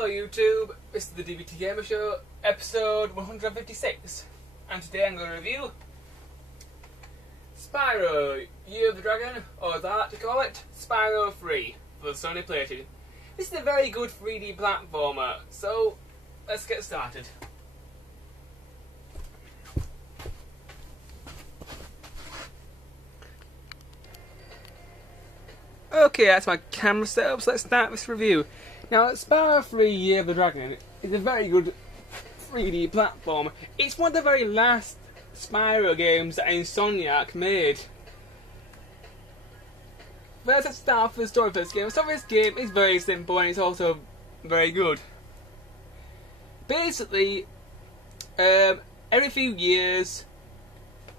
Hello YouTube, this is the Dbtgamer show, episode 156, and today I'm going to review Spyro, Year of the Dragon, or as I like to call it, Spyro 3 for the Sony PlayStation. This is a very good 3D platformer, so let's get started. Okay, that's my camera setup, so let's start this review. Now, Spyro 3 Year of the Dragon is a very good 3D platform. It's one of the very last Spyro games that Insomniac made. First, let's start off with the story of this game. The story of this game is very simple and it's also very good. Basically, every few years,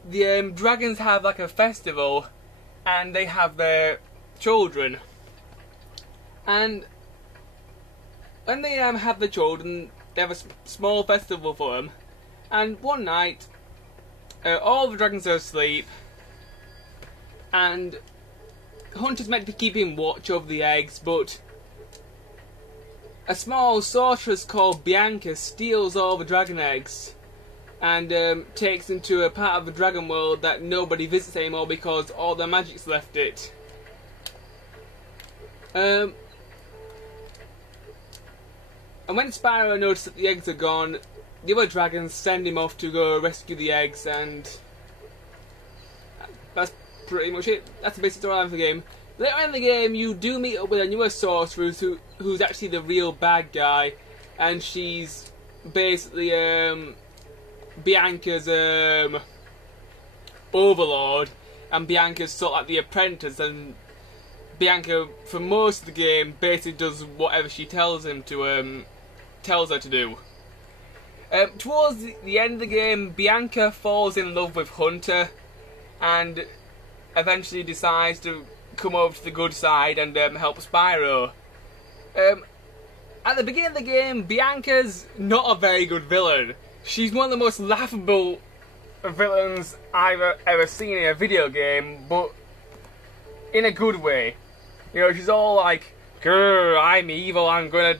the dragons have like a festival and they have their children. And when they have the children, they have a small festival for them. And one night, all the dragons are asleep, and Hunter's meant to be keeping watch over the eggs, but a small sorceress called Bianca steals all the dragon eggs and takes them to a part of the dragon world that nobody visits anymore because all the magic's left it. And when Spyro notices that the eggs are gone, the other dragons send him off to go rescue the eggs, and that's pretty much it. That's the basic storyline of the game. Later in the game, you do meet up with a newer sorceress who's actually the real bad guy, and she's basically Bianca's overlord, and Bianca's sort of like the apprentice, and Bianca, for most of the game, basically does whatever she tells her to do. Towards the end of the game, Bianca falls in love with Hunter and eventually decides to come over to the good side and help Spyro. At the beginning of the game, Bianca's not a very good villain. She's one of the most laughable villains I've ever seen in a video game, but in a good way. You know, she's all like, "Grr, I'm evil, I'm gonna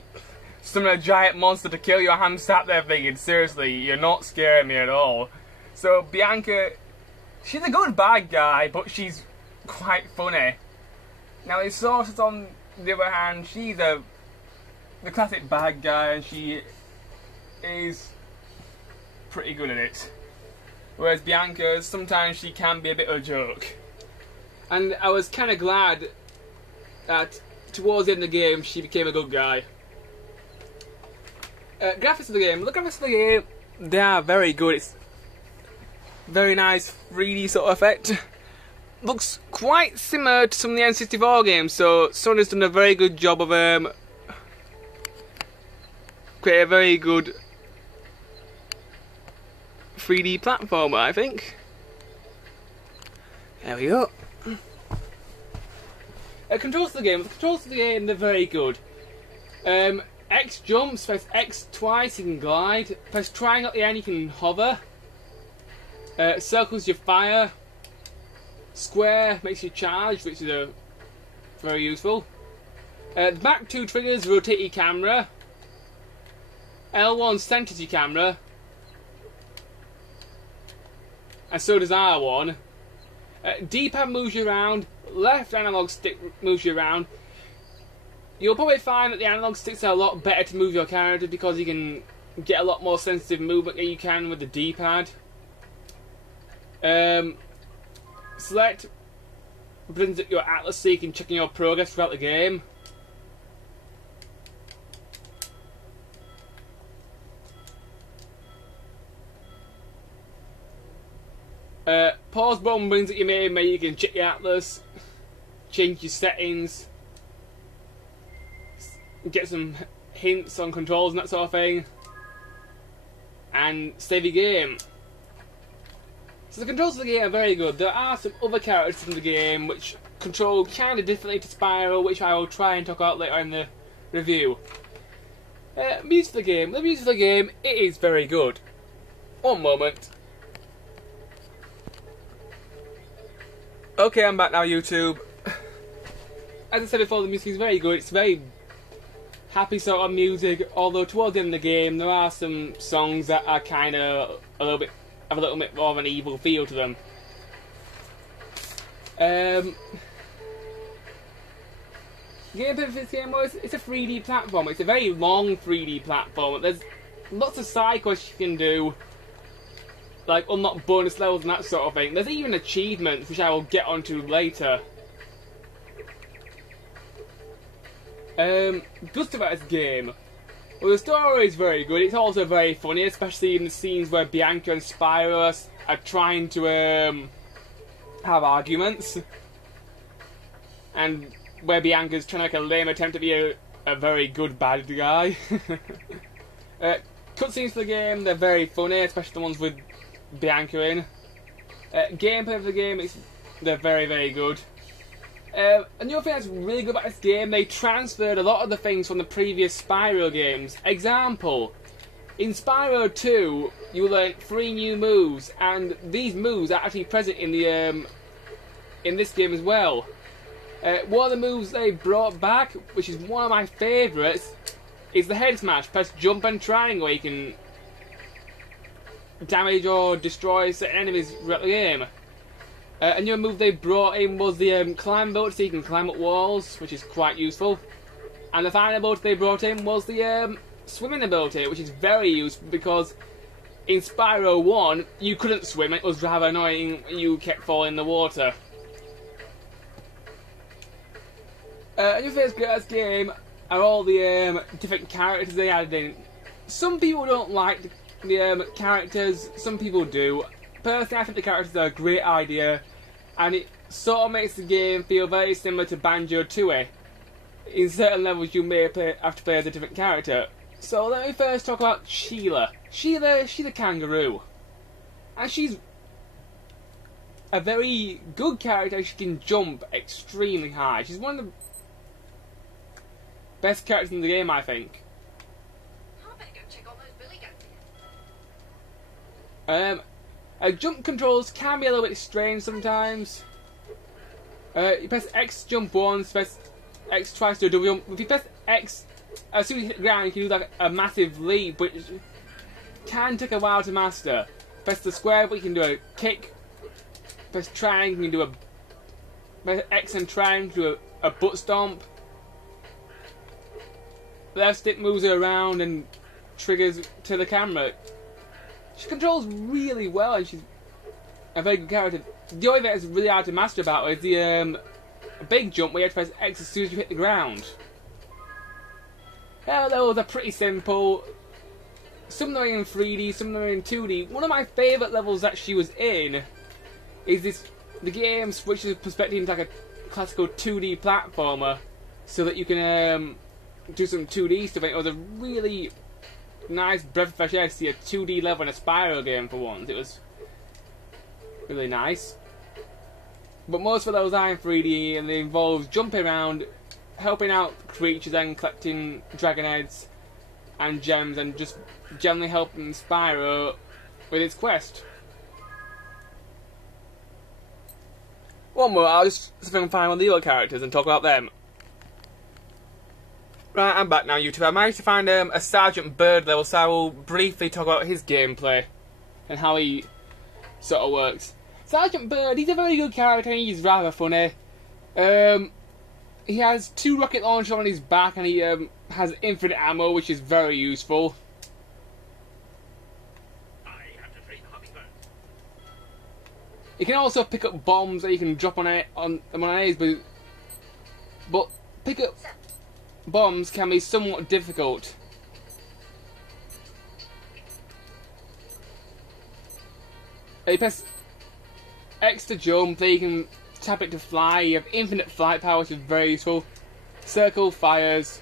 summon a giant monster to kill you." I'm sat there thinking, seriously, you're not scaring me at all. So Bianca, she's a good bad guy, but she's quite funny. Now the sorceress, on the other hand, she's the classic bad guy, and she is pretty good at it. Whereas Bianca, sometimes she can be a bit of a joke. And I was kind of glad that towards the end of the game she became a good guy. Graphics of the game. The graphics of the game, they are very good. It's very nice 3D sort of effect. Looks quite similar to some of the N64 games, so Sony's done a very good job of creating a very good 3D platformer, I think. There we go. Controls of the game. The controls of the game, they're very good. X jumps, press X twice, you can glide. Press triangle at the end, you can hover. Circles, you fire. Square makes you charge, which is very useful. The back two triggers rotate your camera. L1 centers your camera. And so does R1. D-pad moves you around. Left analog stick moves you around. You'll probably find that the analog sticks are a lot better to move your character because you can get a lot more sensitive movement than you can with the D-pad. Select brings up your atlas so you can check your progress throughout the game. Pause button brings up your main menu, you can check your atlas, change your settings, get some hints on controls and that sort of thing, and save your game. So the controls of the game are very good. There are some other characters in the game which control kind of differently to Spyro, which I will try and talk about later in the review. Music of the game. The music of the game, it is very good. One moment. Okay, I'm back now, YouTube. As I said before, the music is very good. It's very happy sort of music, although towards the end of the game there are some songs that are kind of have a little bit more of an evil feel to them. Gameplay for this game was, it's a 3D platform. It's a very long 3D platform. There's lots of side quests you can do, like unlock bonus levels and that sort of thing. There's even achievements, which I will get onto later. Good stuff about this game. Well, the story is very good. It's also very funny, especially in the scenes where Bianca and Spyro are trying to have arguments, and where Bianca's trying to make a lame attempt to be a very good bad guy. Cutscenes for the game, they're very funny, especially the ones with Bianca in. Gameplay for the game, they're very, very good. Another thing that's really good about this game, they transferred a lot of the things from the previous Spyro games. Example, in Spyro 2, you learn 3 new moves, and these moves are actually present in the in this game as well. One of the moves they brought back, which is one of my favourites, is the head smash. Press jump and triangle, you can damage or destroy certain enemies throughout the game. A new move they brought in was the climb ability, so you can climb up walls, which is quite useful. And the final ability they brought in was the swimming ability, which is very useful because in Spyro 1 you couldn't swim. It was rather annoying, you kept falling in the water. Another thing that's great about this game are all the different characters they added in. Some people don't like the characters, some people do. Personally, I think the characters are a great idea, and it sort of makes the game feel very similar to Banjo-Tooie. In certain levels you may have to play as a different character. So let me first talk about Sheila. She's a kangaroo. And she's a very good character. She can jump extremely high. She's one of the best characters in the game, I think. Jump controls can be a little bit strange sometimes. You press X to jump once, press X twice to do a double jump. If you press X, as soon as you hit the ground, you can do like a massive leap, which can take a while to master. Press the square, but you can do a kick. Press triangle, you can do press X and triangle, do a butt stomp. Left stick moves her around and triggers to the camera. She controls really well, and she's a very good character. The only thing that's really hard to master about her is the big jump where you have to press X as soon as you hit the ground. Her levels are pretty simple. Some of them are in 3D, some of them are in 2D. One of my favourite levels that she was in is the game switches perspective into like a classical 2D platformer, so that you can do some 2D stuff. It was a really nice breath of fresh air to see a 2D level in a Spyro game for once. It was really nice. But most of those are in 3D, and they involve jumping around, helping out creatures and collecting dragon heads and gems, and just generally helping Spyro with its quest. One more, I'll just see if I can find one of the other characters and talk about them. Right, I'm back now, YouTube. I managed to find a Sergeant Bird level, so I will briefly talk about his gameplay and how he sort of works. Sergeant Bird, he's a very good character, and he's rather funny. He has 2 rocket launchers on his back, and he has infinite ammo, which is very useful. He can also pick up bombs that you can drop on enemies, but pick up bombs can be somewhat difficult. You press X to jump, then you can tap it to fly. You have infinite flight power, which is very useful. Circle fires.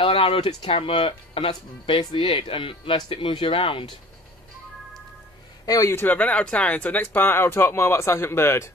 L and R rotates camera, and that's basically it, and left stick moves you around. Anyway, YouTube, I've run out of time, so next part I'll talk more about Sergeant Bird.